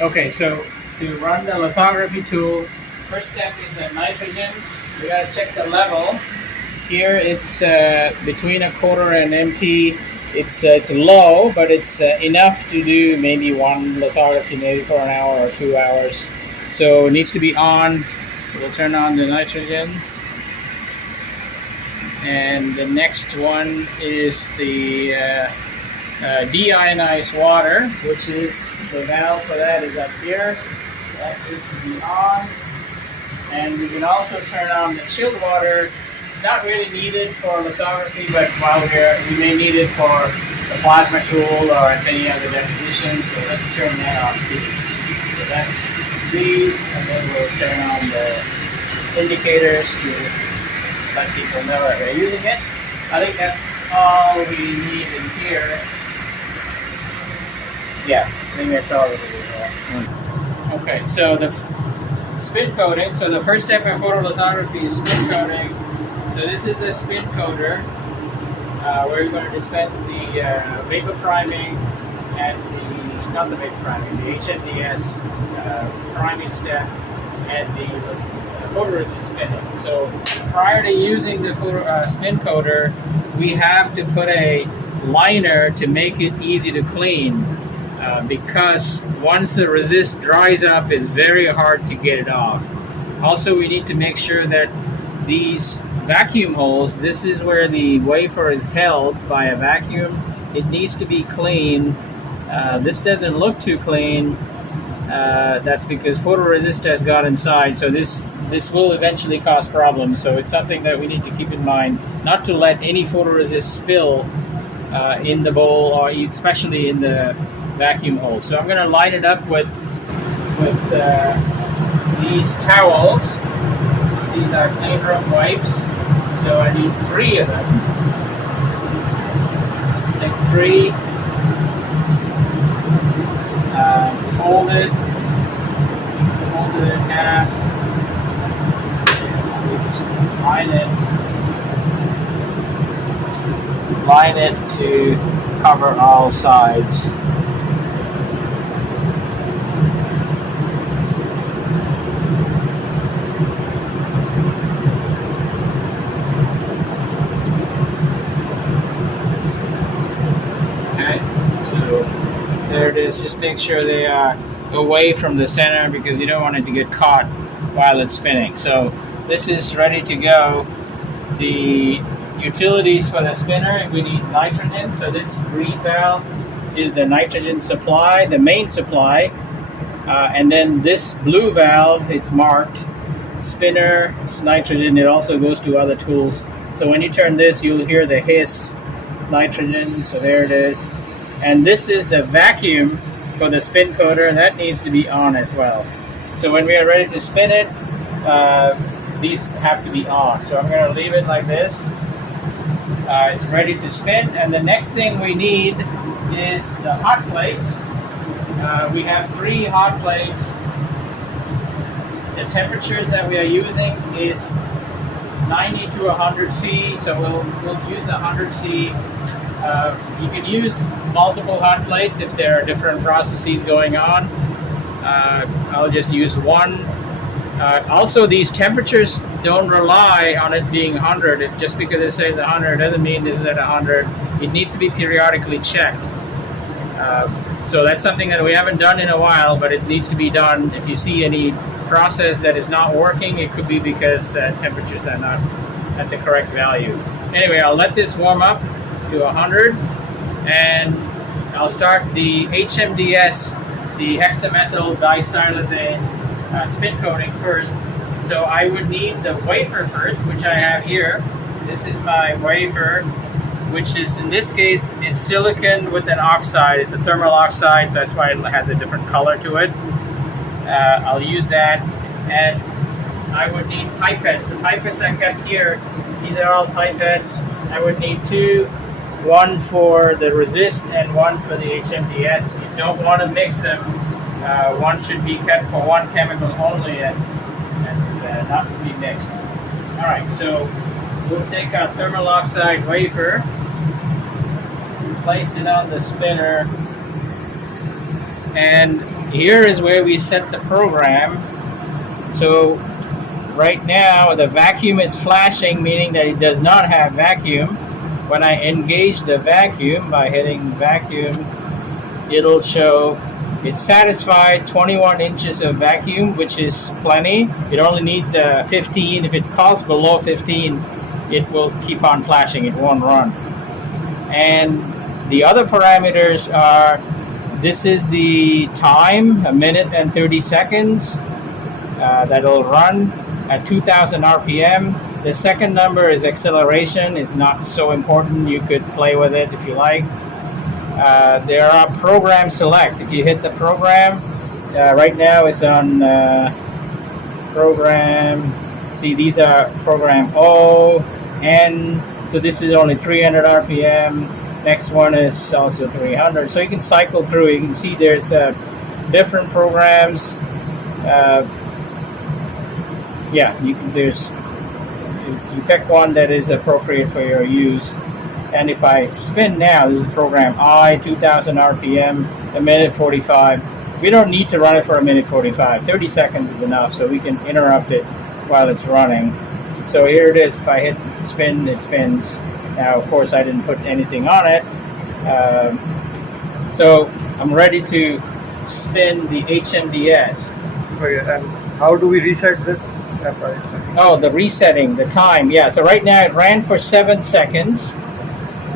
Okay, so to run the lithography tool, first step is the nitrogen. We gotta check the level. Here it's between a quarter and empty. It's low, but it's enough to do maybe one lithography, maybe for an hour or 2 hours. So it needs to be on. We'll turn on the nitrogen. And the next one is the deionized water, which is the valve for that is up here. That needs to be on. And we can also turn on the chilled water. It's not really needed for lithography, but while we may need it for the plasma tool or any other deposition. So let's turn that on too. So that's these, and then we'll turn on the indicators to let people know that we're using it. I think that's all we need in here. Yeah, I think that's all we need. Okay, so the spin coating. So the first step in photolithography is spin coating. So this is the spin coater where you're going to dispense the vapor priming and not the vapor priming, the HMDS priming step and the photoresist spinning. So prior to using the spin coater, we have to put a liner to make it easy to clean because once the resist dries up, it's very hard to get it off. Also, we need to make sure that these vacuum holes, this is where the wafer is held by a vacuum. It needs to be clean. This doesn't look too clean. That's because photoresist has got inside, so this will eventually cause problems. So it's something that we need to keep in mind, not to let any photoresist spill in the bowl or especially in the vacuum hole. So I'm going to line it up with these towels. These are clean room wipes. So I need 3 of them. Take 3, fold it in half, line it to cover all sides. There it is. Just make sure they are away from the center because you don't want it to get caught while it's spinning. So this is ready to go. The utilities for the spinner, we need nitrogen. So this green valve is the nitrogen supply, the main supply. And then this blue valve, it's marked spinner, it's nitrogen. It also goes to other tools. So when you turn this, you'll hear the hiss, nitrogen. So there it is. And this is the vacuum for the spin coater, and that needs to be on as well. So when we are ready to spin it, these have to be on. So I'm going to leave it like this. It's ready to spin, and the next thing we need is the hot plates. We have 3 hot plates. The temperatures that we are using is 90 to 100 C, so we'll use the 100 C. You can use multiple hot plates if there are different processes going on. I'll just use one. Also, these temperatures don't rely on it being 100. Just because it says 100 doesn't mean this is at 100. It needs to be periodically checked. So that's something that we haven't done in a while, but it needs to be done. If you see any process that is not working, it could be because temperatures are not at the correct value. Anyway, I'll let this warm up to 100, and I'll start the HMDS, the hexamethyl disilane spin coating first. So I would need the wafer first, which I have here. This is my wafer, which is in this case is silicon with an oxide. It's a thermal oxide, so that's why it has a different color to it. I'll use that, and I would need pipettes. The pipettes I've got here, these are all pipettes. I would need 2, one for the resist and one for the HMDS. You don't want to mix them. One should be kept for one chemical only and not to be mixed. Alright, so we'll take our thermal oxide wafer, place it on the spinner, and here is where we set the program. So right now the vacuum is flashing, meaning that it does not have vacuum. When I engage the vacuum by hitting vacuum, it'll show it's satisfied 21 inches of vacuum, which is plenty. It only needs 15. If it calls below 15, it will keep on flashing, it won't run. And the other parameters are, this is the time, 1 minute and 30 seconds, that'll run at 2000 RPM. The second number is acceleration. It's not so important. You could play with it if you like. There are program select. If you hit the program, right now it's on program. See, these are program O, N. So this is only 300 RPM. Next one is also 300. So you can cycle through. You can see there's different programs. Yeah, you pick one that is appropriate for your use. And if I spin now, this is program I, 2000 RPM, 1 minute 45. We don't need to run it for 1 minute 45. 30 seconds is enough, so we can interrupt it while it's running. So here it is. If I hit spin, it spins. Now, of course, I didn't put anything on it. So I'm ready to spin the HMDS. Okay, and how do we reset this? Oh, the resetting, the time. Yeah, so right now it ran for 7 seconds.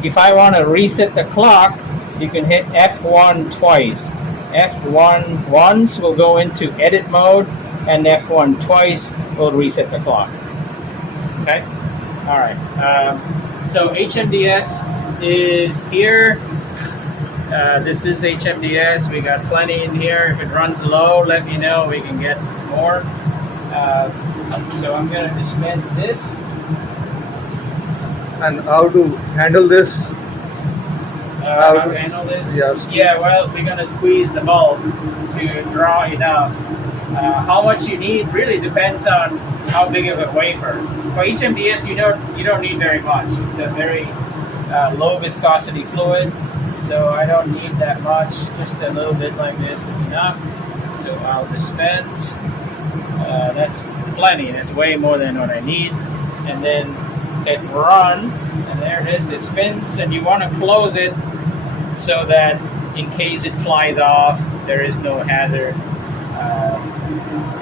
If I want to reset the clock, you can hit F1 twice. F1 once will go into edit mode, and F1 twice will reset the clock. Okay? All right. So HMDS is here. This is HMDS. We got plenty in here. If it runs low, let me know. We can get more. So I'm going to dispense this. And how to handle this? How to handle this? Yes. Yeah, well, we're going to squeeze the bulb to draw enough. How much you need really depends on how big of a wafer. For HMDS, you don't need very much. It's a very low viscosity fluid, so I don't need that much. Just a little bit like this is enough. So I'll dispense. That's plenty. That's way more than what I need. And then hit run, and there it is. It spins, and you want to close it so that in case it flies off, there is no hazard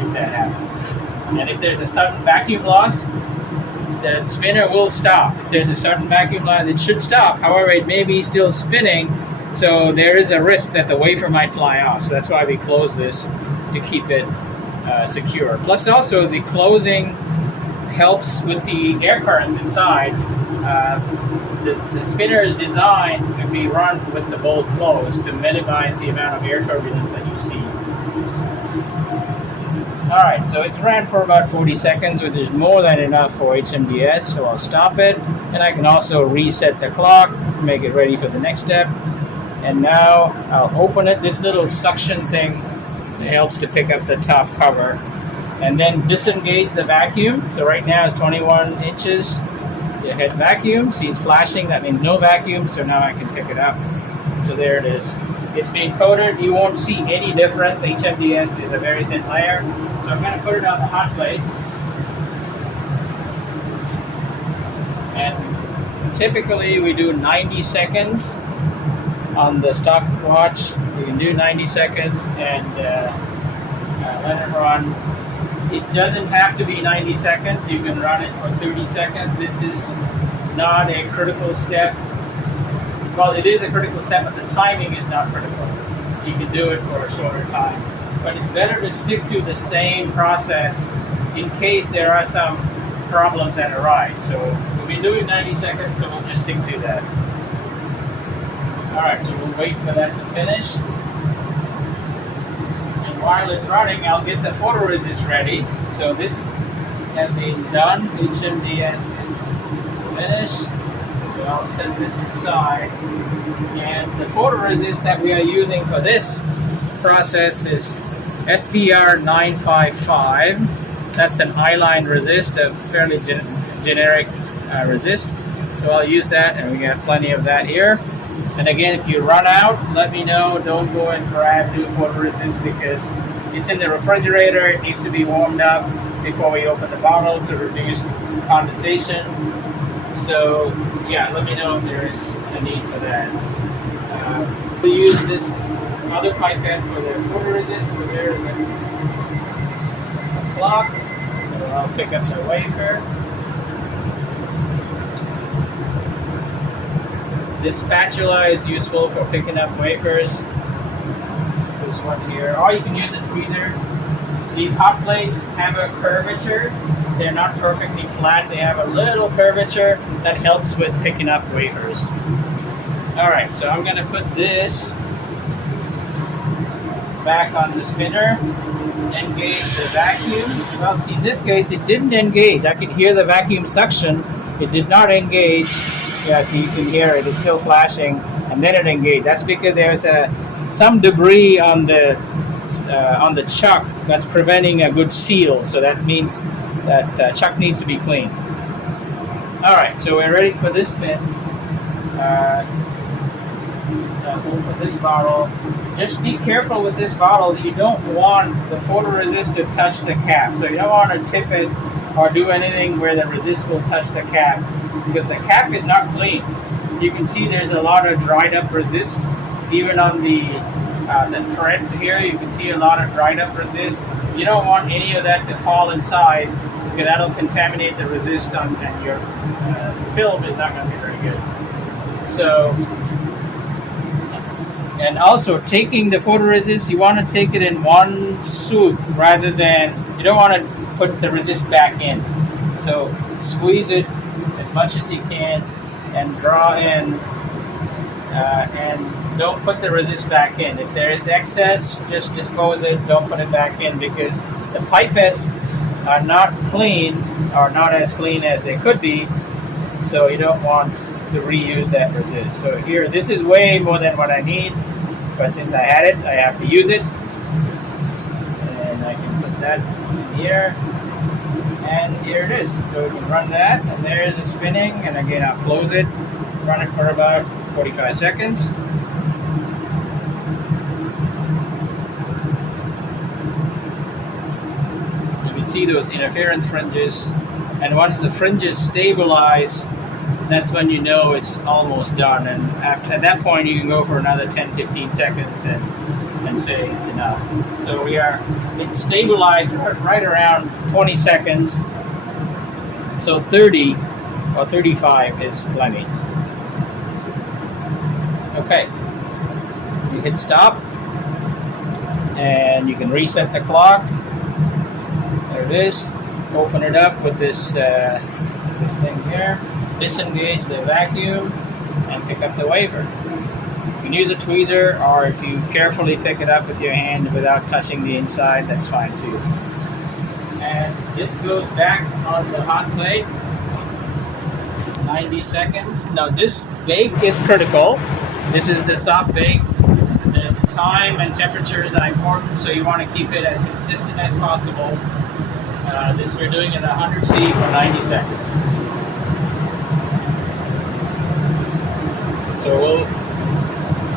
if that happens. And if there's a sudden vacuum loss, the spinner will stop. If there's a sudden vacuum loss, it should stop. However, it may be still spinning, so there is a risk that the wafer might fly off. So that's why we close this to keep it secure. Plus, also the closing helps with the air currents inside. The spinner is designed to be run with the bolt closed to minimize the amount of air turbulence that you see. Alright, so it's ran for about 40 seconds, which is more than enough for HMDS, so I'll stop it. And I can also reset the clock, make it ready for the next step. And now I'll open it. This little suction thing helps to pick up the top cover. And then disengage the vacuum. So right now it's 21 inches. You hit vacuum, see it's flashing, that means no vacuum, so now I can pick it up. So there it is. It's being coated, you won't see any difference. HMDS is a very thin layer. So I'm going to put it on the hot plate. And typically we do 90 seconds on the stopwatch. You can do 90 seconds and let it run. It doesn't have to be 90 seconds. You can run it for 30 seconds. This is not a critical step. Well, it is a critical step, but the timing is not critical. You can do it for a shorter time. But it's better to stick to the same process in case there are some problems that arise. So we'll be doing 90 seconds, so we'll just stick to that. Alright, so we'll wait for that to finish. While it's running, I'll get the photoresist ready. So this has been done. HMDS is finished. So I'll set this aside. And the photoresist that we are using for this process is SBR 955. That's an I-line resist, a fairly generic resist. So I'll use that, and we got plenty of that here. And again, if you run out, let me know. Don't go and grab new photoresist because it's in the refrigerator. It needs to be warmed up before we open the bottle to reduce condensation. So yeah, let me know if there is a need for that. We use this other pipette for the photoresist. So there's a clock. So I'll pick up the wafer. This spatula is useful for picking up wafers. This one here, or you can use a tweezer. These hot plates have a curvature. They're not perfectly flat. They have a little curvature that helps with picking up wafers. All right, so I'm gonna put this back on the spinner. Engage the vacuum. Well, see, in this case, it didn't engage. I could hear the vacuum suction. It did not engage. Yeah, so you can hear it. It's still flashing, and then it engaged. That's because there's some debris on the chuck that's preventing a good seal. So that means that chuck needs to be cleaned. All right, so we're ready for this spin. Open this bottle. Just be careful with this bottle. You don't want the photoresist to touch the cap. So you don't want to tip it or do anything where the resist will touch the cap, because the cap is not clean. You can see there's a lot of dried up resist. Even on the threads here, you can see a lot of dried up resist. You don't want any of that to fall inside, because that'll contaminate the resist and your film is not going to be very good. So, and also taking the photoresist, you want to take it in one swoop rather than, you don't want to put the resist back in. So squeeze it as much as you can and draw in, and don't put the resist back in. If there is excess, just dispose it, don't put it back in, because the pipettes are not clean, or not as clean as they could be, so you don't want to reuse that resist. So here, this is way more than what I need, but since I had it, I have to use it. And I can put that in here, and here it is. So we can run that, and there's the spinning, and again I'll close it, run it for about 45 seconds. You can see those interference fringes, and once the fringes stabilize, that's when you know it's almost done. And at that point, you can go for another 10-15 seconds and say it's enough. So it's stabilized right around 20 seconds. So 30 or 35 is plenty. Okay, you hit stop, and you can reset the clock. There it is. Open it up with this thing here. Disengage the vacuum and pick up the wafer. You can use a tweezer, or if you carefully pick it up with your hand without touching the inside, that's fine too. And this goes back on the hot plate. 90 seconds. Now this bake is critical. This is the soft bake. The time and temperatures are important, so you want to keep it as consistent as possible. This we're doing at 100 C for 90 seconds. So we'll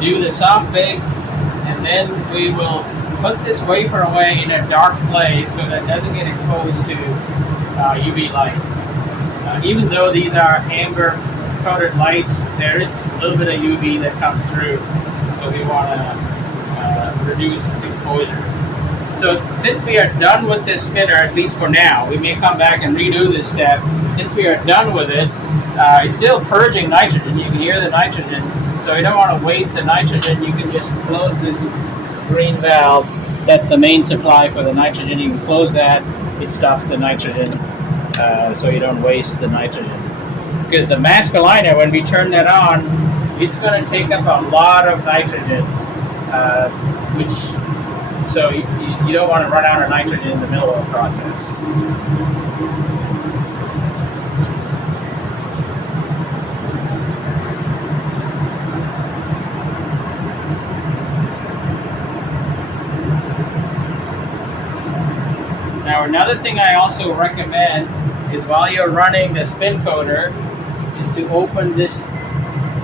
do the soft bake, and then we will put this wafer away in a dark place so that it doesn't get exposed to UV light. Even though these are amber coated lights, there is a little bit of UV that comes through, so we want to reduce exposure. So since we are done with this spinner, at least for now, we may come back and redo this step. Since we are done with it, it's still purging nitrogen. You can hear the nitrogen, so you don't want to waste the nitrogen. You can just close this green valve. That's the main supply for the nitrogen. You can close that. It stops the nitrogen, so you don't waste the nitrogen. Because the mask aligner, when we turn that on, it's going to take up a lot of nitrogen, so you don't want to run out of nitrogen in the middle of the process. Now another thing I also recommend is while you're running the spin coater is to open this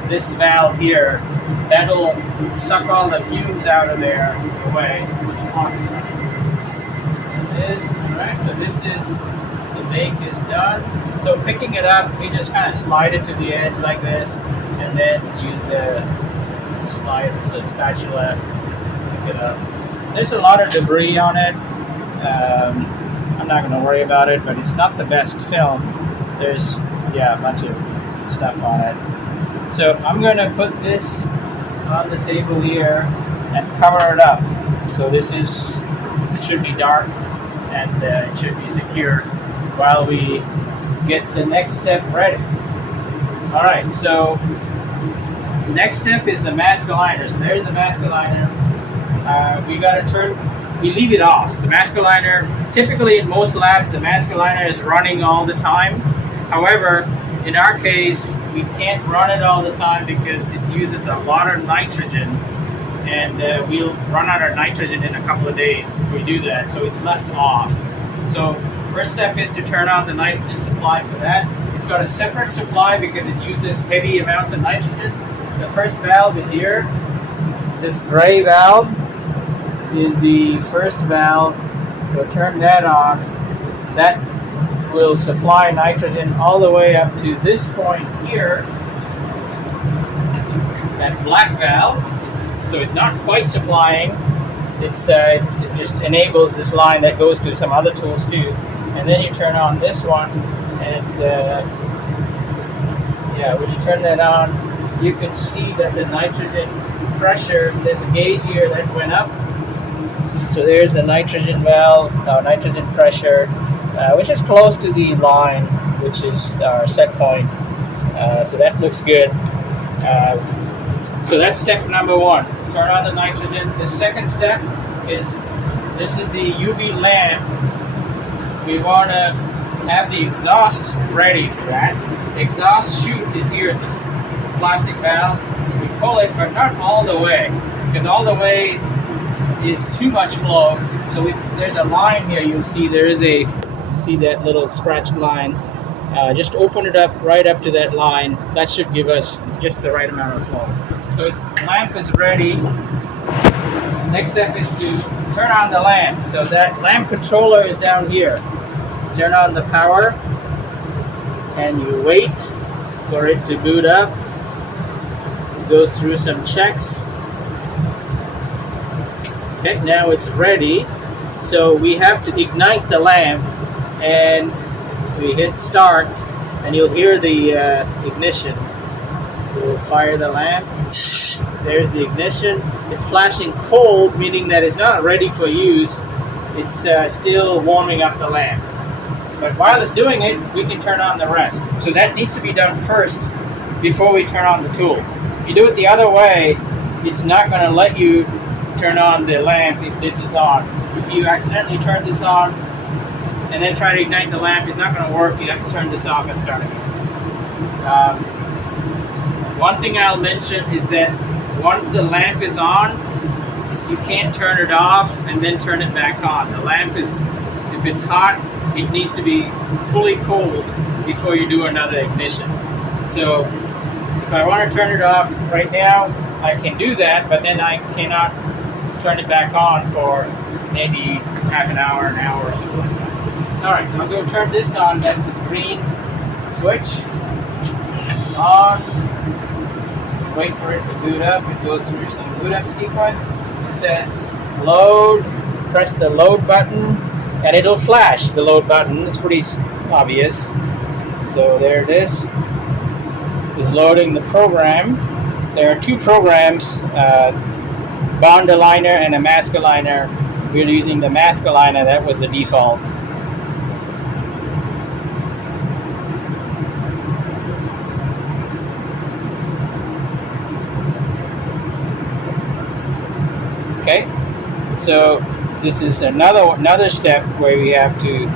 this valve here. That'll suck all the fumes out of there away. Alright, so this is, the bake is done. So picking it up, we just kind of slide it to the edge like this, and then use the spatula to pick it up. There's a lot of debris on it. I'm not going to worry about it, but it's not the best film. There's, a bunch of stuff on it. So I'm going to put this on the table here and cover it up. So this should be dark, and it should be secure while we get the next step ready. All right, so next step is the mask aligner. So there's the mask aligner. We leave it off. The mask aligner, typically in most labs, the mask aligner is running all the time. However, in our case, we can't run it all the time because it uses a lot of nitrogen, and we'll run out of nitrogen in a couple of days if we do that, so it's left off. So first step is to turn on the nitrogen supply for that. It's got a separate supply because it uses heavy amounts of nitrogen. The first valve is here. This gray valve is the first valve, so turn that on. That will supply nitrogen all the way up to this point here. That black valve, so it's not quite supplying. It just enables this line that goes to some other tools too. And then you turn on this one, and when you turn that on, you can see that the nitrogen pressure, there's a gauge here that went up. So there's the nitrogen valve, nitrogen pressure, which is close to the line, which is our set point. So that looks good. So that's step number one. Turn on the nitrogen. The second step is, this is the UV lamp. We want to have the exhaust ready for that. The exhaust chute is here, this plastic valve. We pull it, but not all the way, because all the way is too much flow. So there's a line here. You'll see see that little scratched line. Just open it up right up to that line. That should give us just the right amount of flow. So the lamp is ready. Next step is to turn on the lamp. So that lamp controller is down here. Turn on the power, and you wait for it to boot up. It goes through some checks. Okay, now it's ready. So we have to ignite the lamp, and we hit start, and you'll hear the ignition. We'll fire the lamp. There's the ignition. It's flashing cold, meaning that it's not ready for use. It's still warming up the lamp. But while it's doing it, we can turn on the rest. So that needs to be done first before we turn on the tool. If you do it the other way, it's not going to let you turn on the lamp if this is on. If you accidentally turn this on and then try to ignite the lamp, it's not going to work. You have to turn this off and start again. One thing I'll mention is that once the lamp is on, you can't turn it off and then turn it back on. The lamp is, if it's hot, it needs to be fully cold before you do another ignition. So if I want to turn it off right now, I can do that, but then I cannot turn it back on for maybe half an hour or something like that. All right, I'll go turn this on. That's this green switch. On. Wait for it to boot up. It goes through some boot up sequence. It says load. Press the load button, and it'll flash the load button. It's pretty obvious. So there it is. It's loading the program. There are two programs, bound aligner and a mask aligner. We're using the mask aligner. That was the default. Okay, so this is another step where we have to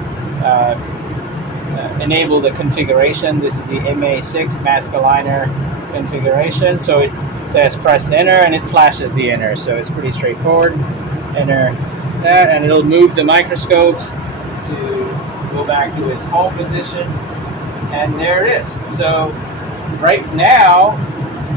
enable the configuration. This is the BA6 mask aligner configuration. So it says press enter, and it flashes the enter. So it's pretty straightforward. Enter that, and it'll move the microscopes to go back to its home position. And there it is. So right now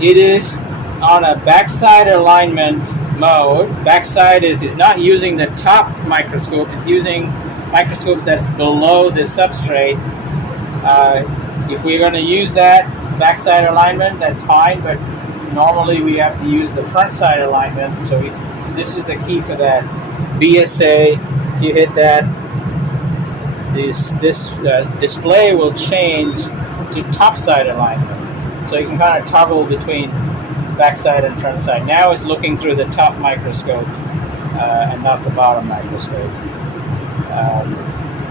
It is on a backside alignment mode. Backside is not using the top microscope, it's using microscopes that's below the substrate. If we're going to use that backside alignment, that's fine, but normally we have to use the front side alignment. So this is the key for that. BSA, if you hit that, this display will change to top side alignment. So you can kind of toggle between backside and front side. Now it's looking through the top microscope and not the bottom microscope.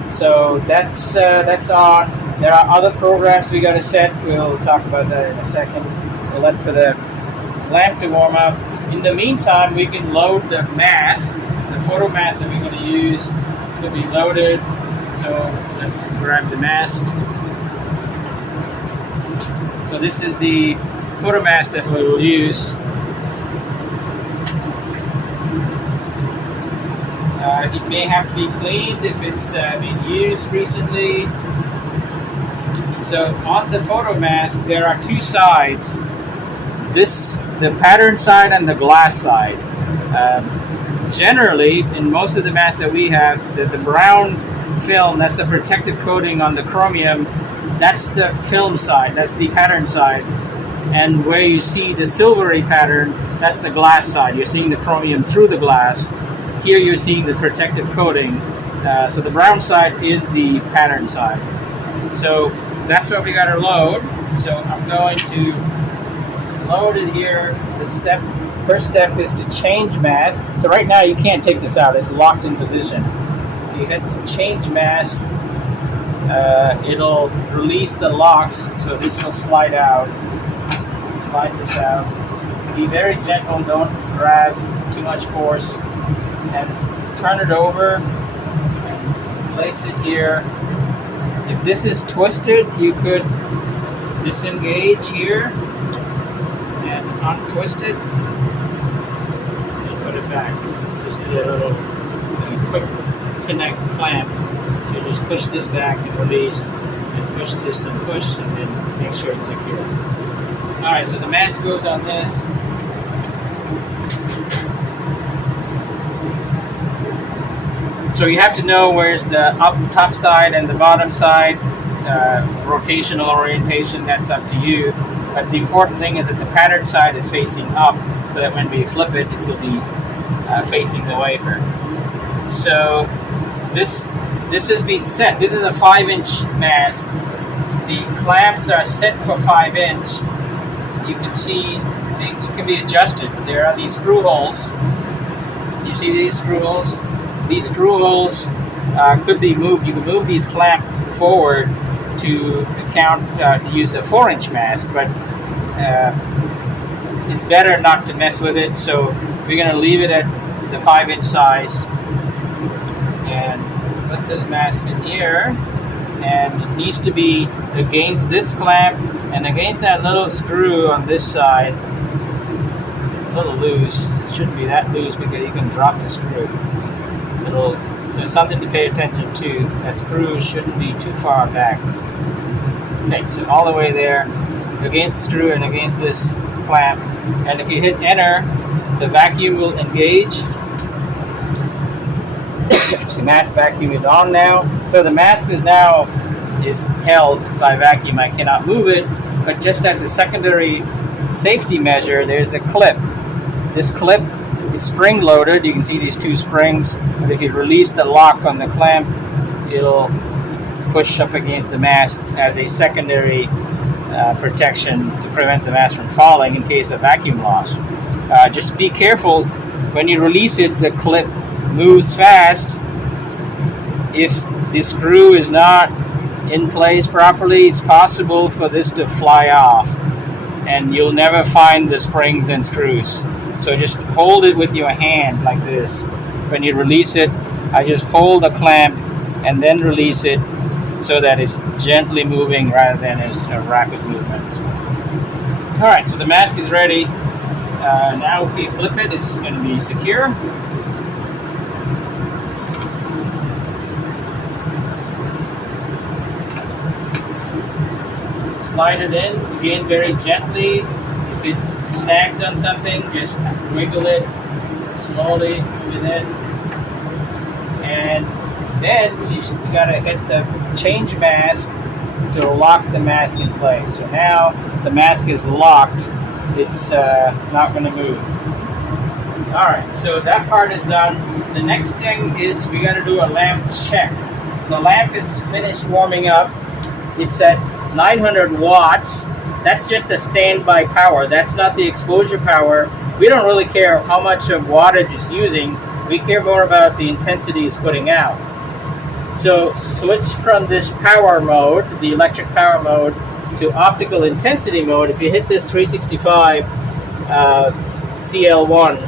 So that's on. There are other programs we got to set. We'll talk about that in a second. We'll let for the lamp to warm up. In the meantime, we can load the mask, the photo mask that we're going to use to be loaded. So let's grab the mask. So this is the photo mask that we will use. It may have to be cleaned if it's been used recently. So on the photo mask, there are two sides. The pattern side and the glass side. Generally, in most of the masks that we have, the brown film, that's the protective coating on the chromium, that's the film side, that's the pattern side. And where you see the silvery pattern, that's the glass side. You're seeing the chromium through the glass. Here you're seeing the protective coating. So the brown side is the pattern side. So that's what we got to load. So I'm going to load it here. First step is to change mask. So right now you can't take this out. It's locked in position. If you hit change mask, it'll release the locks. So this will slide out. Slide this out. Be very gentle. Don't grab too much force. And turn it over and place it here. If this is twisted, you could disengage here and untwist it and put it back. This is a little quick connect clamp. So you just push this back and release, and push this and push, and then make sure it's secure. Alright, so the mask goes on this. So you have to know where's the top side and the bottom side. Rotational orientation, that's up to you. But the important thing is that the pattern side is facing up, so that when we flip it, it will be facing the wafer. So this has been set. This is a 5-inch mask. The clamps are set for 5-inch. You can see it can be adjusted. There are these screw holes. You see these screw holes? These screw holes could be moved. You can move these clamps forward to use a 4-inch mask, but it's better not to mess with it. So we're going to leave it at the 5-inch size and put this mask in here. And it needs to be against this clamp and against that little screw on this side. It's a little loose. It shouldn't be that loose because you can drop the screw. So it's something to pay attention to. That screw shouldn't be too far back. Okay, so all the way there, against the screw and against this clamp. And if you hit enter, the vacuum will engage. So mask vacuum is on now. So the mask is held by vacuum. I cannot move it, but just as a secondary safety measure, there's a clip. This clip is spring loaded. You can see these two springs, but if you release the lock on the clamp, it'll push up against the mask as a secondary protection to prevent the mask from falling in case of vacuum loss. Just be careful when you release it. The clip moves fast. If the screw is not in place properly, it's possible for this to fly off and you'll never find the springs and screws. So just hold it with your hand like this. When you release it, I just hold the clamp and then release it so that it's gently moving rather than a rapid movement. Alright, so the mask is ready. Now if we flip it, it's going to be secure. Slide it in, again very gently. If it snags on something, just wiggle it slowly with it. And then you gotta hit the change mask to lock the mask in place. So now the mask is locked. It's not going to move. Alright, so that part is done. The next thing is we got to do a lamp check. The lamp is finished warming up. It's at 900 watts. That's just a standby power. That's not the exposure power. We don't really care how much of wattage it's using. We care more about the intensity it's putting out. So switch from this power mode, the electric power mode, to optical intensity mode. If you hit this 365 CL1,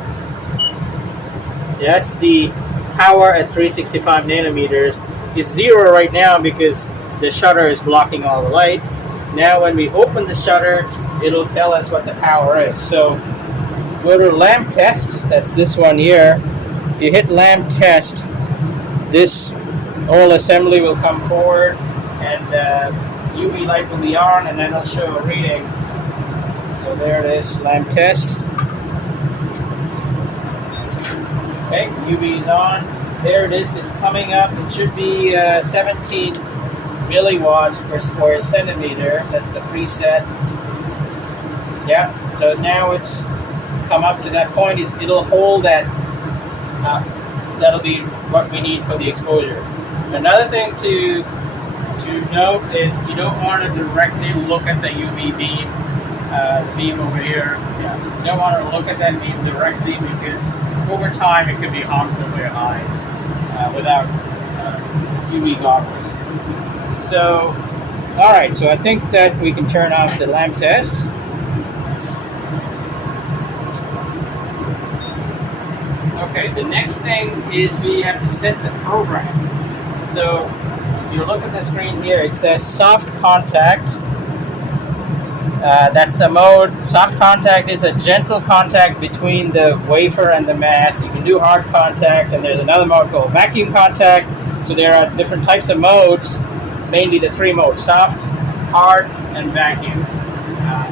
that's the power at 365 nanometers. It's 0 right now because the shutter is blocking all the light. Now when we open the shutter, it'll tell us what the power is. So go to lamp test, that's this one here. If you hit lamp test, this whole assembly will come forward and UV light will be on, and then it'll show a reading. So there it is, lamp test. Okay, UV is on. There it is, it's coming up. It should be 17 milliwatts per square centimeter. That's the preset. Yeah, so now it's come up to that point. It'll hold that. That'll be what we need for the exposure. Another thing to note is you don't want to directly look at the UV beam, the beam over here. Yeah, you don't want to look at that beam directly because over time it could be harmful for your eyes without UV goggles. So, all right. So I think that we can turn off the lamp test. Okay, the next thing is we have to set the program. So if you look at the screen here, it says soft contact. That's the mode. Soft contact is a gentle contact between the wafer and the mask. You can do hard contact, and there's another mode called vacuum contact. So there are different types of modes, mainly the 3 modes: soft, hard, and vacuum.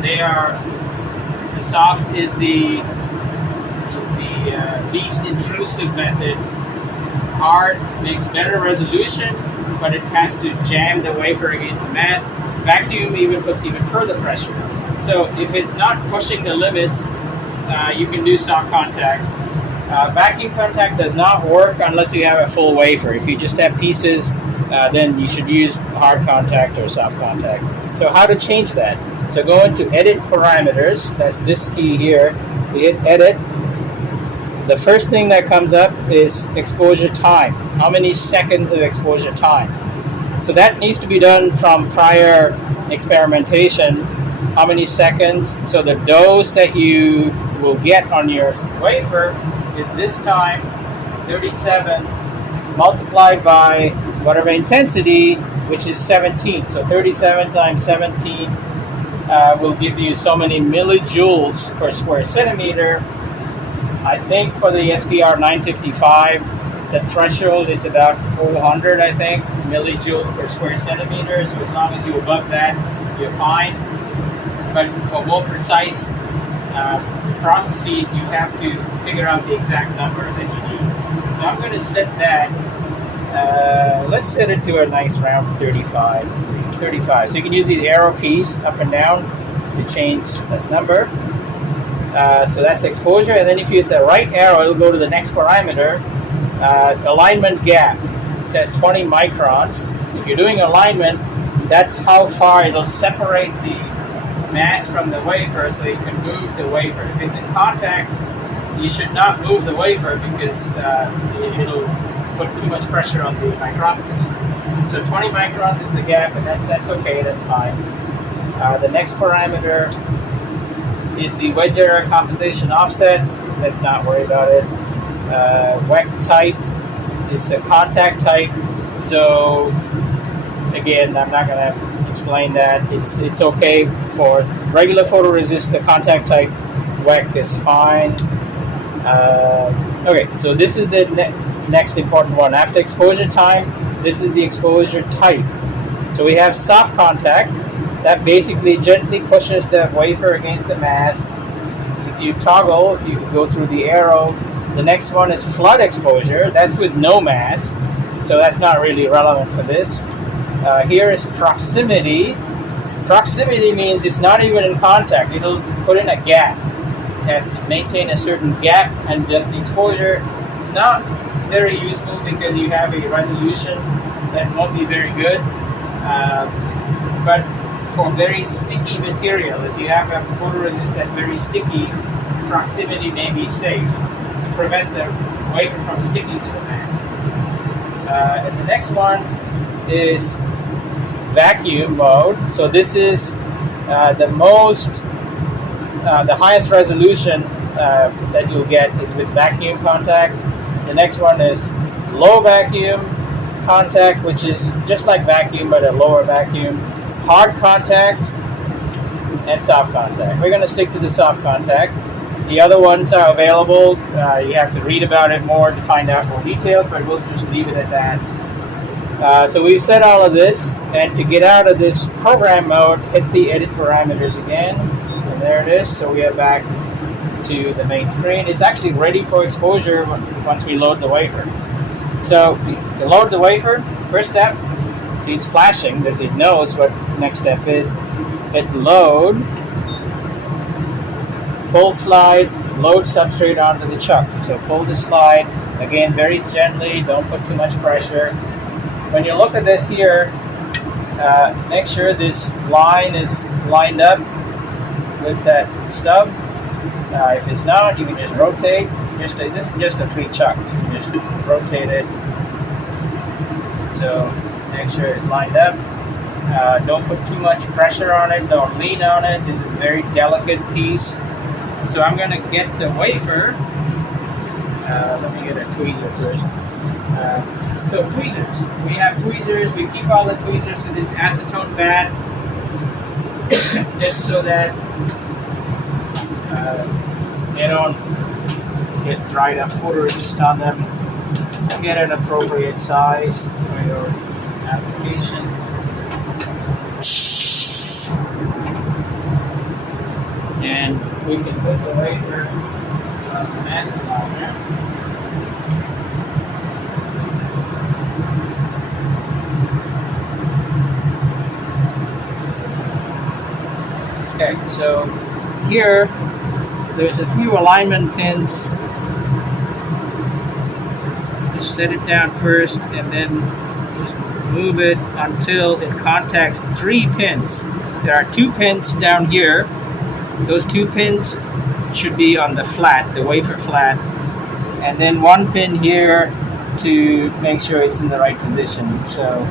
The soft is the least intrusive method. Hard makes better resolution, but it has to jam the wafer against the mask. Vacuum even puts even further pressure. So if it's not pushing the limits, you can do soft contact. Vacuum contact does not work unless you have a full wafer. If you just have pieces, then you should use hard contact or soft contact. So how to change that? So go into edit parameters. That's this key here. We hit edit. The first thing that comes up is exposure time. How many seconds of exposure time? So that needs to be done from prior experimentation. How many seconds? So the dose that you will get on your wafer is this time, 37, multiplied by whatever intensity, which is 17. So 37 times 17 will give you so many millijoules per square centimeter. I think for the SPR 955, the threshold is about 400, I think, millijoules per square centimeter. So as long as you're above that, you're fine. But for more precise processes, you have to figure out the exact number that you need. So I'm going to set that. Let's set it to a nice round 35. So you can use these arrow keys up and down to change that number. So that's exposure, and then if you hit the right arrow, it'll go to the next parameter, alignment gap. It says 20 microns. If you're doing alignment, that's how far it'll separate the mask from the wafer, so you can move the wafer. If it's in contact, you should not move the wafer because it'll put too much pressure on the micrometers. So 20 microns is the gap, and that's okay, that's fine. The next parameter is the wedge error compensation offset. Let's not worry about it. WEC type is a contact type. So again, I'm not going to explain that. It's okay for regular photoresist. The contact type WEC is fine. Okay, so this is the next important one. After exposure time, this is the exposure type. So we have soft contact. That basically gently pushes the wafer against the mask. If you toggle, if you go through the arrow, the next one is flood exposure. That's with no mask, so that's not really relevant for this. Here is proximity. Proximity means it's not even in contact. It'll put in a gap. It has to maintain a certain gap, and just the exposure. It's not very useful because you have a resolution that won't be very good. But for very sticky material, if you have a photoresist that's very sticky, proximity may be safe to prevent the wafer from sticking to the mask. And the next one is vacuum mode. So this is the highest resolution that you'll get is with vacuum contact. The next one is low vacuum contact, which is just like vacuum but a lower vacuum. Hard contact and soft contact. We're going to stick to the soft contact. The other ones are available. You have to read about it more to find out more details, but we'll just leave it at that. So we've set all of this, and to get out of this program mode, hit the edit parameters again, and there it is. So we are back to the main screen. It's actually ready for exposure once we load the wafer. So to load the wafer, first step, see it's flashing because it knows what the next step is. Hit load, pull slide, load substrate onto the chuck. So pull the slide, again very gently, don't put too much pressure. When you look at this here, make sure this line is lined up with that stub. If it's not, you can just rotate. This is just a free chuck. You can just rotate it. So make sure it's lined up. Don't put too much pressure on it. Don't lean on it. This is a very delicate piece. So I'm going to get the wafer. Let me get a tweezer first. So tweezers. We have tweezers. We keep all the tweezers in this acetone bag just so that they don't get dried up photoresist on them. Get an appropriate size for your application. And we can put the wafer on the mask liner. Okay, so here there's a few alignment pins. Just set it down first and then just move it until it contacts 3 pins. There are 2 pins down here. Those 2 pins should be on the flat, the wafer flat, and then 1 pin here to make sure it's in the right position. So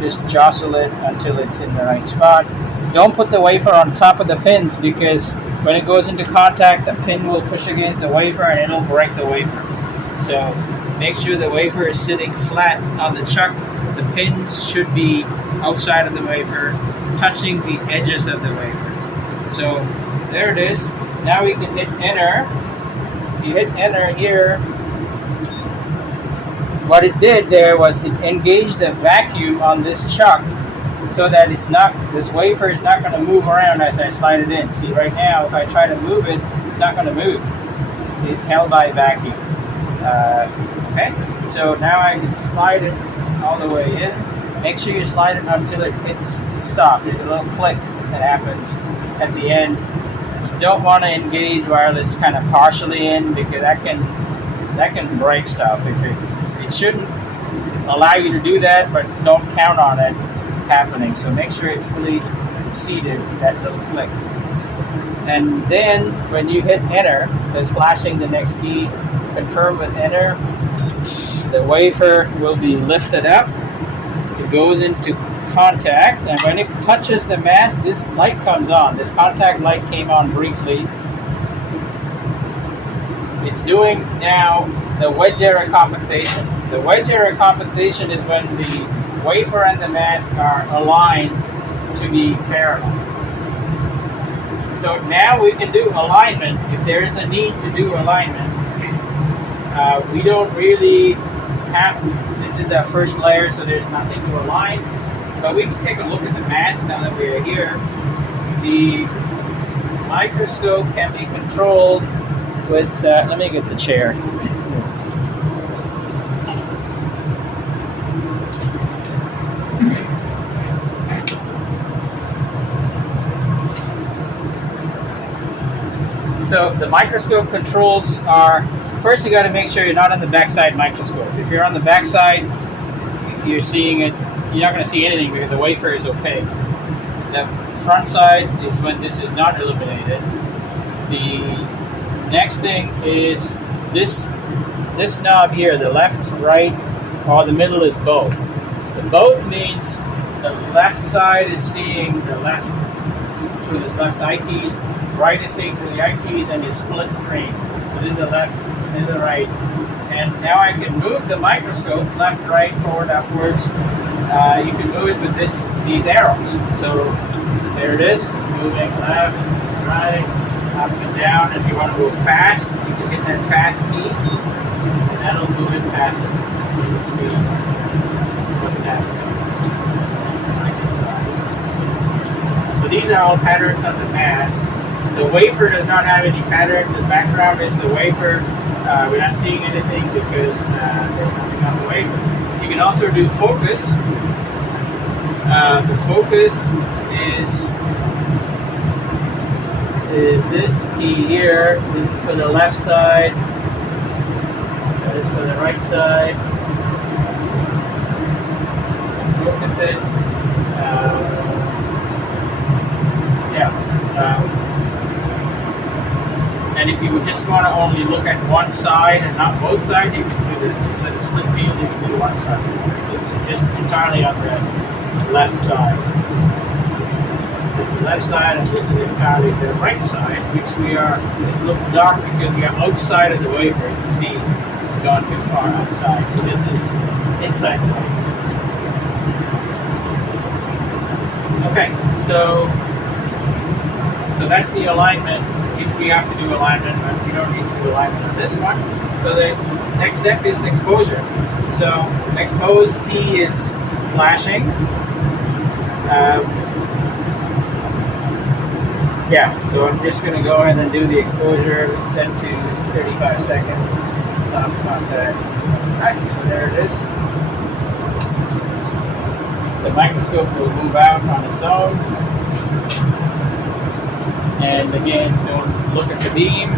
just jostle it until it's in the right spot. Don't put the wafer on top of the pins because when it goes into contact, the pin will push against the wafer and it'll break the wafer. So make sure the wafer is sitting flat on the chuck. The pins should be outside of the wafer, touching the edges of the wafer. So there it is. Now we can hit enter. If you hit enter here, what it did there was it engaged the vacuum on this chuck so that this wafer is not going to move around as I slide it in. See right now, if I try to move it, it's not going to move. See, it's held by vacuum. Okay, so now I can slide it all the way in. Make sure you slide it until it hits the stop. There's a little click that happens at the end. You don't want to engage while it's kind of partially in because that can break stuff. It shouldn't allow you to do that, but don't count on it happening. So make sure it's fully seated, that little click. And then when you hit enter, so it's flashing the next key, confirm with enter, the wafer will be lifted up. It goes into contact, and when it touches the mask, this light comes on. This contact light came on briefly. It's doing now the wedge error compensation. The wedge error compensation is when the wafer and the mask are aligned to be parallel. So now we can do alignment if there is a need to do alignment. We don't really have, this is the first layer, so there's nothing to align. But we can take a look at the mask now that we are here. The microscope can be controlled with, let me get the chair. So the microscope controls are, first you got to make sure you're not on the backside microscope. If you're on the backside, you're seeing it, you're not going to see anything because the wafer is opaque. The front side is when this is not illuminated. The next thing is this knob here, the left, right, or the middle is both. The both means the left side is seeing the left through this left eyepiece, right is seeing through the eyepiece, and it's split screen. So this is the left, this is the right. And now I can move the microscope left, right, forward, upwards. You can move it with these arrows. So there it is, it's moving left, right, up and down. If you want to move fast, you can hit that fast key, and that'll move it faster. You can see what's happening. Like this side. So these are all patterns on the mask. The wafer does not have any pattern. The background is the wafer. We're not seeing anything because there's nothing on the wafer. You can also do focus. The focus is this key here. This is for the left side. That is for the right side. Focus it. And if you would just want to only look at one side and not both sides, you can do this. Instead of split field, you can do one side. This is just entirely on the left side. It's the left side, and this is entirely the right side, which we are, it looks dark because we are outside of the wafer. You can see it's gone too far outside. So this is inside the wafer. Okay, so that's the alignment. If we have to do alignment, but we don't need to do alignment on this one. So the next step is exposure. So expose T is flashing. So I'm just going to go ahead and do the exposure, set to 35 seconds, soft contact. Alright, so there it is. The microscope will move out on its own. And again, don't look at the beam.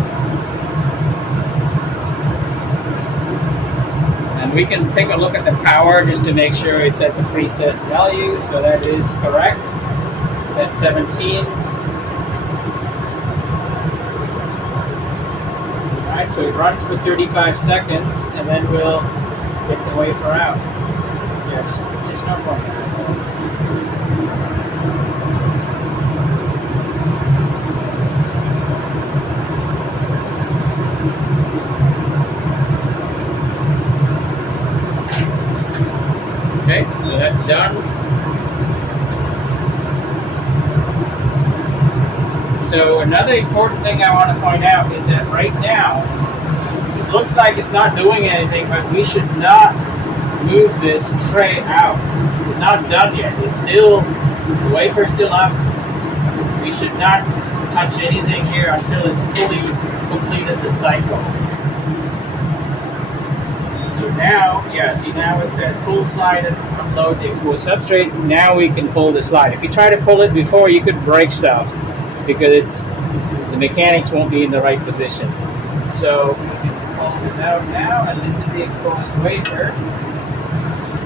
And we can take a look at the power just to make sure it's at the preset value. So that is correct. It's at 17. Alright, so it runs for 35 seconds and then we'll get the wafer out. Yeah, there's no point. Okay, so that's done. So another important thing I want to point out is that right now, it looks like it's not doing anything, but we should not move this tray out. It's not done yet. It's still, the wafer's still up. We should not touch anything here until it's fully completed the cycle. So now, see now it says pull slide and unload the exposed substrate. Now we can pull the slide. If you try to pull it before, you could break stuff because the mechanics won't be in the right position. So you can pull this out now, and this is the exposed wafer.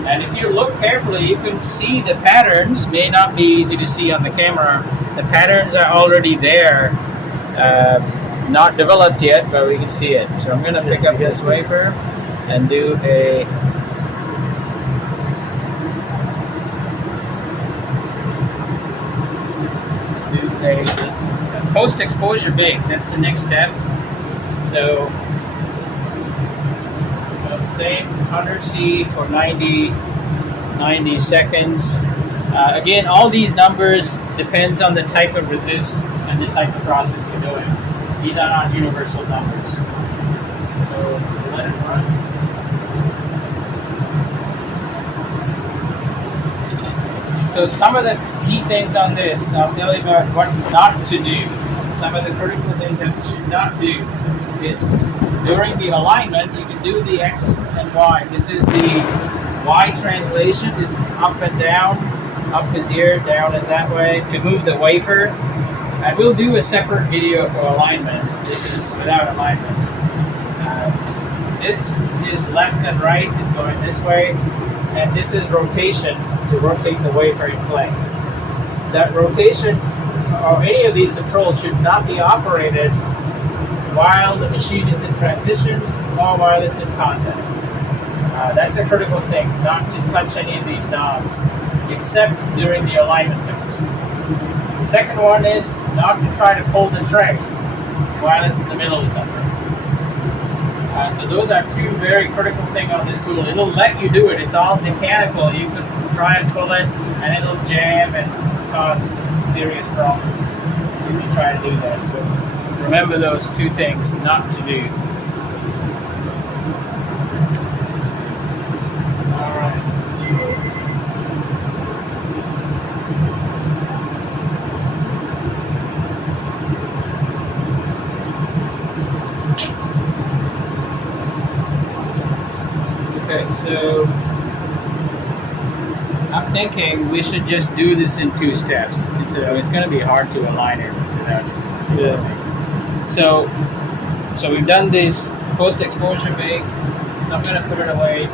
And if you look carefully, you can see the patterns. May not be easy to see on the camera. The patterns are already there. Not developed yet, but we can see it. So I'm going to pick up this wafer and do a post-exposure bake. That's the next step. So same 100C for 90 seconds. Again, all these numbers depends on the type of resist and the type of process you're doing. These are not universal numbers. So let it run. So some of the key things on this, I'll tell you about what not to do. Some of the critical things that we should not do is during the alignment, you can do the X and Y. This is the Y translation, is up and down. Up is here, down is that way, to move the wafer. I will do a separate video for alignment. This is without alignment. This is left and right, it's going this way. And this is rotation, to rotate the wafer in plane. That rotation, or any of these controls, should not be operated while the machine is in transition or while it's in contact. That's a critical thing, not to touch any of these knobs, except during the alignment phase. The second one is not to try to pull the tray while it's in the middle of something. So those are two very critical things on this tool. It'll let you do it. It's all mechanical. You can try and pull it, and it'll jam and cause serious problems if you try to do that. So remember those two things not to do. All right. Okay, so I'm thinking we should just do this in 2 steps. It's going to be hard to align it without it. So we've done this post-exposure bake. I'm going to put it away.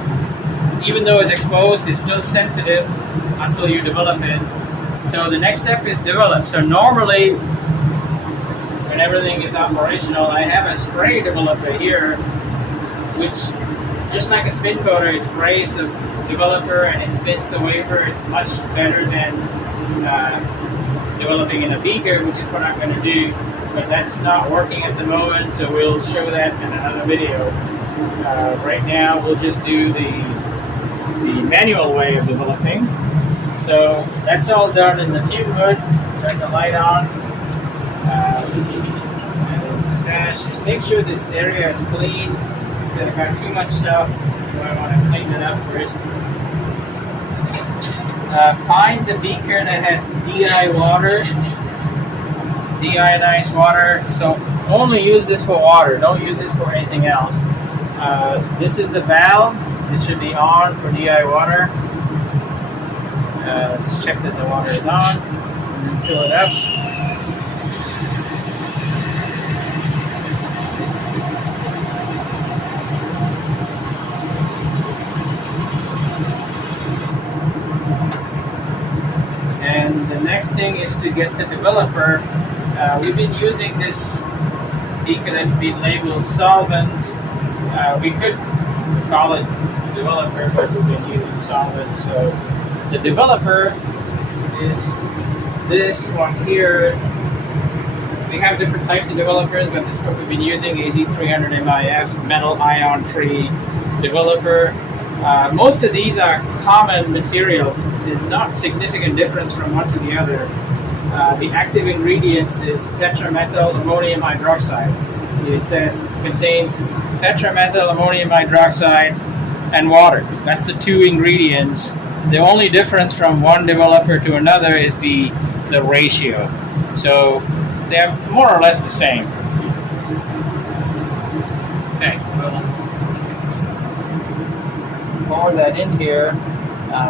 Even though it's exposed, it's still sensitive until you develop it. So the next step is develop. So normally, when everything is operational, I have a spray developer here, which, just like a spin coater, it sprays the developer and it spins the wafer. It's much better than developing in a beaker, which is what I'm going to do. But that's not working at the moment, so we'll show that in another video. Right now, we'll just do the manual way of developing. So that's all done in the fume hood. Turn the light on. And sash. Just make sure this area is clean. I've got too much stuff, so I want to clean it up first. Find the beaker that has DI water, deionized water. So only use this for water. Don't use this for anything else. This is the valve. This should be on for DI water. Just check that the water is on. And then fill it up. And the next thing is to get the developer. We've been using this beaker that's been labeled solvents. We could call it developer, but we've been using solvents. So the developer is this one here. We have different types of developers, but this is what we've been using, AZ300 MIF, metal ion-free developer. Most of these are common materials. There's not significant difference from one to the other. The active ingredients is tetramethyl ammonium hydroxide. See, it says contains tetramethyl ammonium hydroxide and water. That's the 2 ingredients. The only difference from one developer to another is the ratio. So they're more or less the same. Okay, well, pour that in here.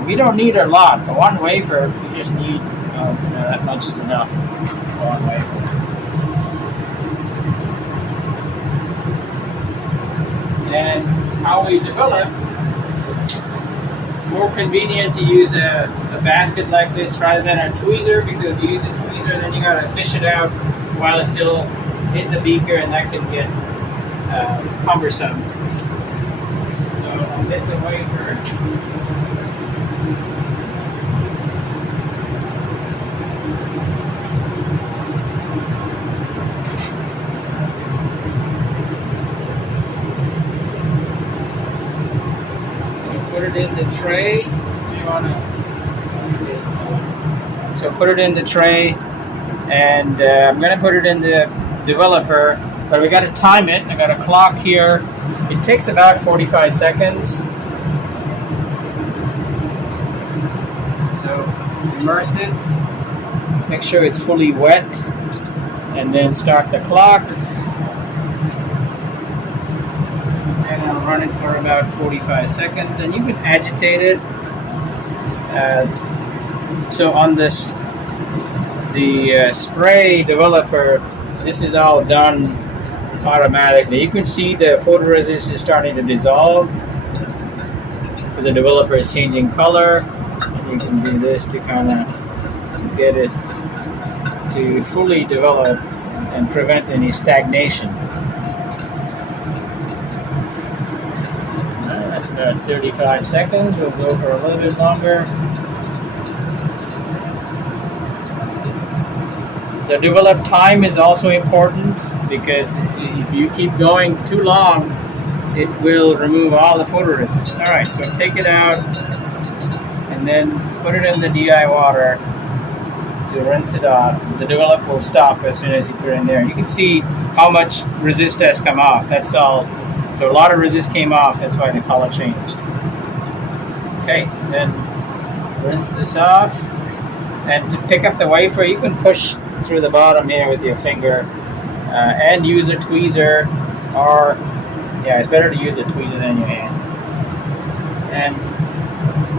We don't need a lot. For one wafer, we just need, that much is enough for one wafer. And how we develop, it's more convenient to use a basket like this rather than a tweezer, because if you use a tweezer, then you gotta fish it out while it's still in the beaker, and that can get cumbersome. So I'll hit the wafer. Put it in the tray. So put it in the tray, and I'm going to put it in the developer, but we got to time it. I got a clock here. It takes about 45 seconds. So immerse it, make sure it's fully wet, and then start the clock. And I'll run it for about 45 seconds, and you can agitate it. So on this, the spray developer, this is all done automatically. You can see the photoresist is starting to dissolve because the developer is changing color, and you can do this to kind of get it to fully develop and prevent any stagnation. That's about 35 seconds. We'll go for a little bit longer. The develop time is also important because if you keep going too long, it will remove all the photoresist. All right, so take it out and then put it in the DI water to rinse it off. The develop will stop as soon as you put it in there. You can see how much resist has come off. That's all. So a lot of resist came off. That's why the color changed. Okay, then rinse this off. And to pick up the wafer, you can push through the bottom here with your finger and use a tweezer, or yeah, it's better to use a tweezer than your hand. And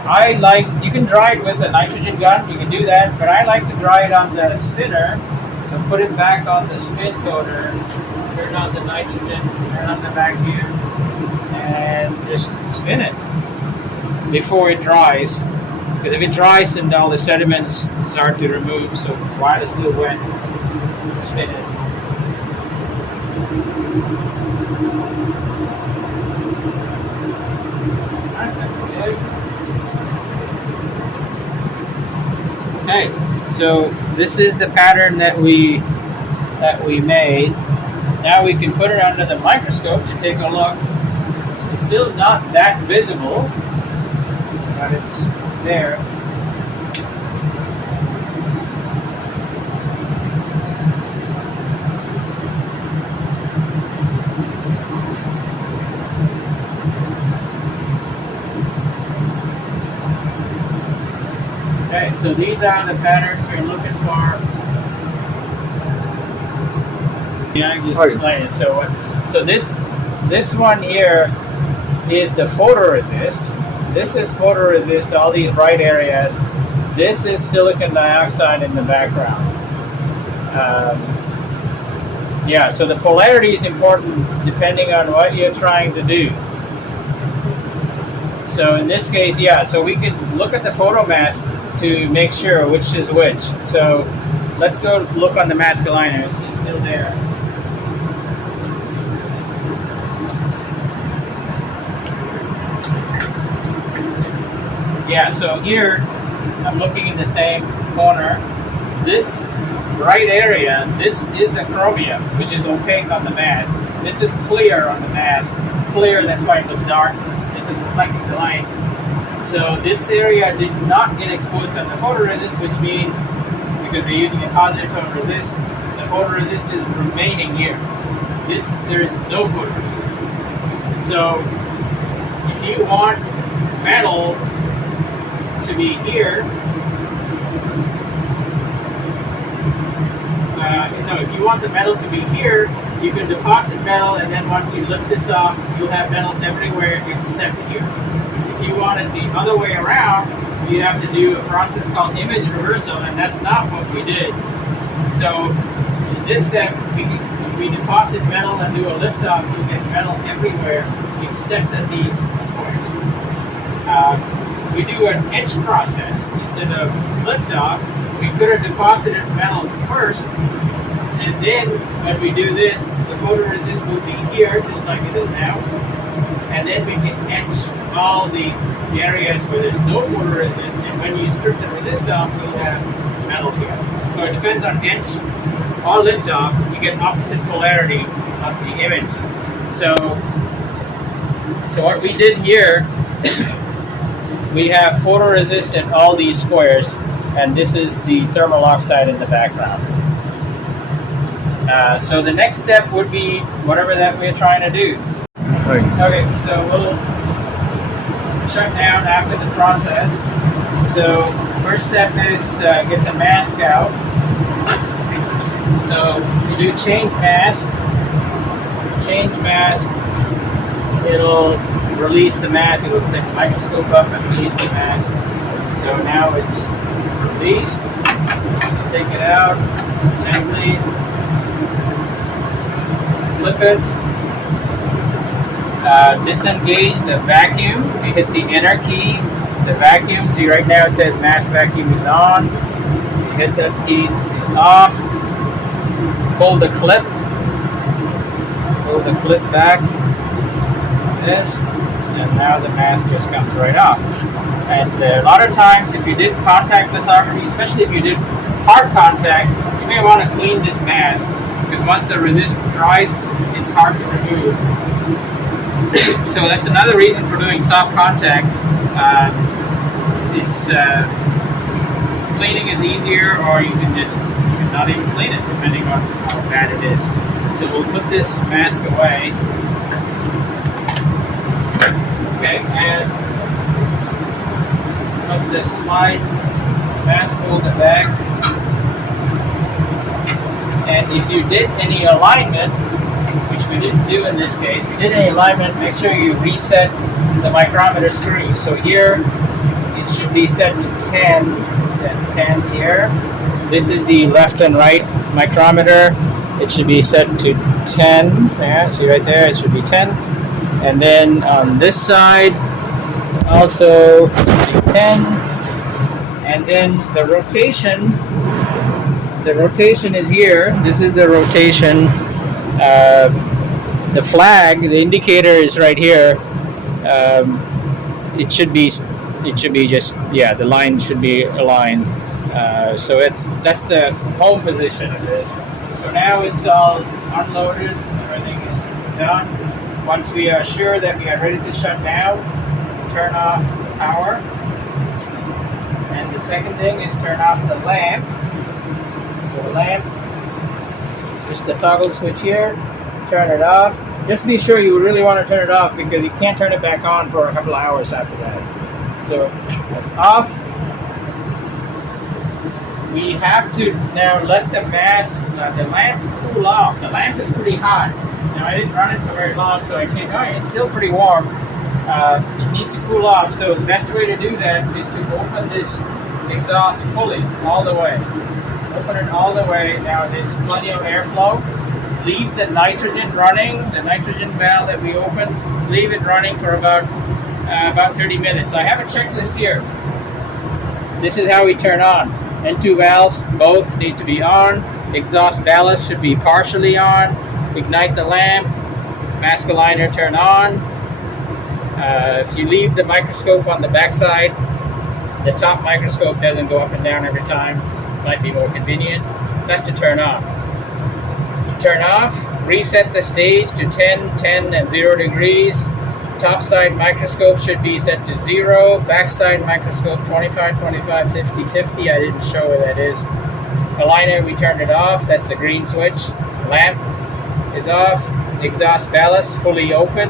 I like, you can dry it with a nitrogen gun, you can do that, but I like to dry it on the spinner. So put it back on the spin coater, turn on the nitrogen, turn on the vacuum, and just spin it before it dries. Because if it dries, then all the sediments start to remove. So while it's still wet, spin it. Alright, that's good. Okay, so this is the pattern that we made. Now we can put it under the microscope to take a look. It's still not that visible, but it's there. Okay, so these are the patterns we're looking for. Yeah, I just explain it. So this one here is the photoresist. This is photoresist, all these bright areas. This is silicon dioxide in the background. Yeah, so the polarity is important depending on what you're trying to do. So in this case, yeah, so we can look at the photomask to make sure which is which. So let's go look on the mask aligner. It's still there. Yeah, so here I'm looking in the same corner. This bright area, this is the chromium, which is opaque on the mask. This is clear on the mask. Clear, that's why it looks dark. This is reflecting the light. So this area did not get exposed on the photoresist, which means, because we're using a positive photoresist, the photoresist is remaining here. There is no photoresist. So if you want metal to be here, if you want the metal to be here, you can deposit metal, and then once you lift this off, you'll have metal everywhere except here. If you want it the other way around, you have to do a process called image reversal, and that's not what we did. So in this step, if we deposit metal and do a lift off, you get metal everywhere except at these squares. We do an etch process instead of lift off. We could have deposited metal first, and then when we do this, the photoresist will be here, just like it is now, and then we can etch all the areas where there's no photoresist, and when you strip the resist off, you'll have metal here. So it depends on etch or lift off. You get opposite polarity of the image. So what we did here, we have photoresist in all these squares, and this is the thermal oxide in the background. So the next step would be whatever that we're trying to do. Right. Okay, so we'll shut down after the process. So first step is get the mask out. So you do change mask, it'll release the mask, it'll take the microscope up and release the mask. So now it's released. Take it out gently, flip it, disengage the vacuum. If you hit the enter key, the vacuum, see right now it says mask vacuum is on. You hit that key, it's off. Pull the clip back, this, and now the mask just comes right off. And a lot of times if you did contact lithography, especially if you did hard contact, you may want to clean this mask, because once the resist dries, it's hard to remove. So that's another reason for doing soft contact. Cleaning is easier, or you can not even clean it, depending on how bad it is. So we'll put this mask away. Okay, and put this slide mask holder back. And if you did any alignment, which we didn't do in this case, if you did any alignment, make sure you reset the micrometer screw. So here, it should be set to 10. It's at 10 here. This is the left and right micrometer. It should be set to 10. Yeah, see right there, it should be 10. And then on this side, also be 10. And then the rotation is here. This is the rotation. The flag, the indicator is right here. It should be just, yeah, the line should be aligned. So that's the home position of this. So now it's all unloaded, everything is done. Once we are sure that we are ready to shut down, turn off the power. And the second thing is turn off the lamp. So the lamp, just the toggle switch here, turn it off. Just be sure you really want to turn it off, because you can't turn it back on for a couple of hours after that. So that's off. We have to now let the lamp cool off. The lamp is pretty hot. Now I didn't run it for very long, so I can't, it's still pretty warm. It needs to cool off. So the best way to do that is to open this exhaust fully, all the way. Open it all the way. Now there's plenty of airflow. Leave the nitrogen running, the nitrogen valve that we opened, leave it running for about 30 minutes. I have a checklist here. This is how we turn on. N2 valves, both need to be on. Exhaust ballast should be partially on. Ignite the lamp. Mask aligner turn on. If you leave the microscope on the back side, the top microscope doesn't go up and down every time. Might be more convenient. That's to turn on. Turn off, reset the stage to 10, 10, and 0 degrees. Top side microscope should be set to 0. Back side microscope 25, 25, 50, 50. I didn't show where that is. Aligner, we turned it off. That's the green switch. Lamp is off. Exhaust ballast fully open.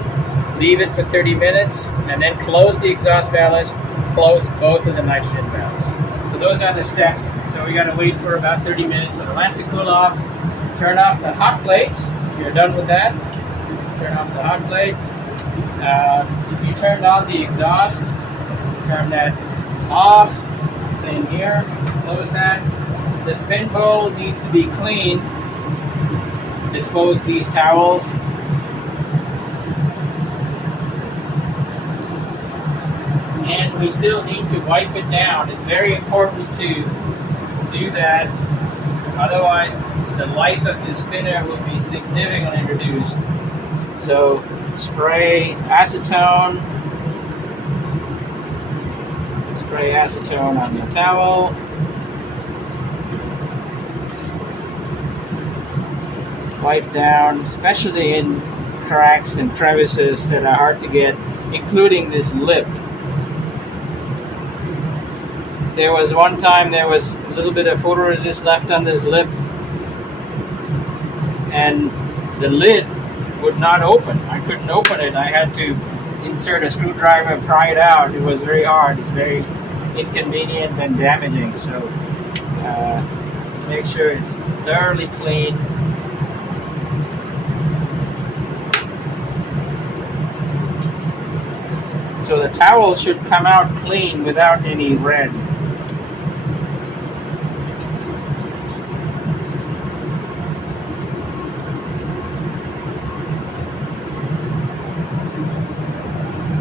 Leave it for 30 minutes, and then close the exhaust ballast. Close both of the nitrogen valves. So those are the steps. So we got to wait for about 30 minutes for the lamp to cool off. Turn off the hot plates. If you're done with that, turn off the hot plate. If you turned on the exhaust, turn that off. Same here. Close that. The spin bowl needs to be clean. Dispose these towels. And we still need to wipe it down. It's very important to do that. Otherwise, the life of the spinner will be significantly reduced. So spray acetone on the towel. Wipe down, especially in cracks and crevices that are hard to get, including this lip. There was one time there was a little bit of photoresist left on this lip, and the lid would not open. I couldn't open it. I had to insert a screwdriver and pry it out. It was very hard. It's very inconvenient than damaging. So make sure it's thoroughly clean. So the towel should come out clean without any red.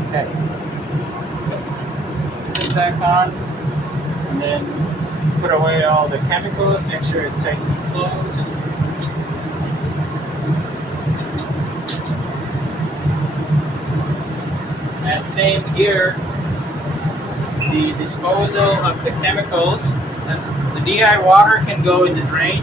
Okay. Put it back on, and then put away all the chemicals. Make sure it's tightly closed. And same here, the disposal of the chemicals. That's, the DI water can go in the drain.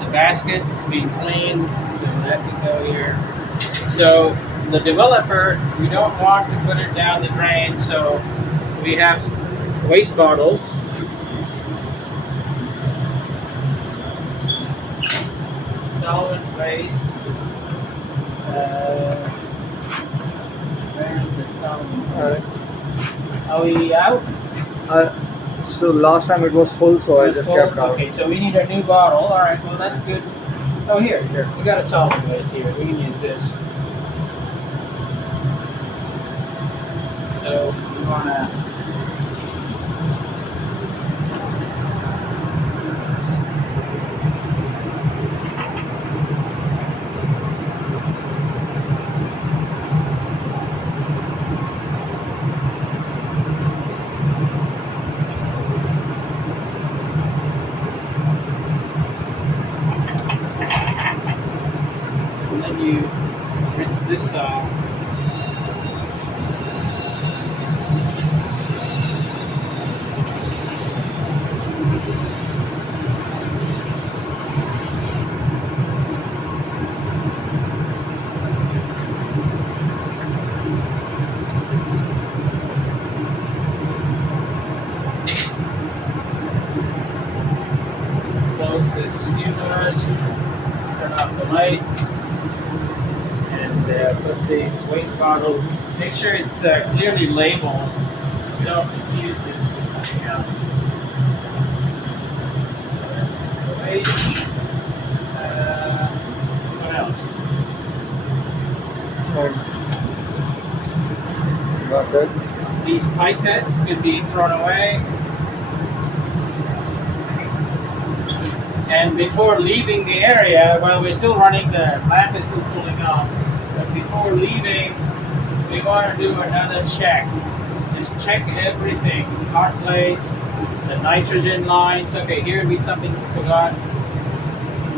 The basket is being cleaned, so that can go here. So the developer, we don't want to put it down the drain, so we have waste bottles. Solvent waste. Where's the solvent waste? Are we out? So last time it was full, so I It's just full? kept out. Okay, so we need a new bottle. All right, well that's good. Oh, here. We got a solvent waste here. We can use this. So we want to. And then you rinse this off. Close this fuse board, turn off the light, and put this waste bottle. Make sure it's clearly labeled. We don't confuse this with something else. That's the waste. What else? That's it. These pipettes could be thrown away. And before leaving the area, well, we're still running, the lamp is still cooling off, but before leaving, we want to do another check. Just check everything, hot plates, the nitrogen lines. Okay, here would be something we forgot.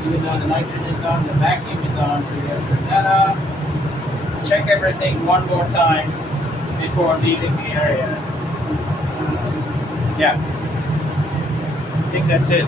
Even though the nitrogen is on, the vacuum is on, so we have to turn that off. Check everything one more time before leaving the area. Yeah, I think that's it.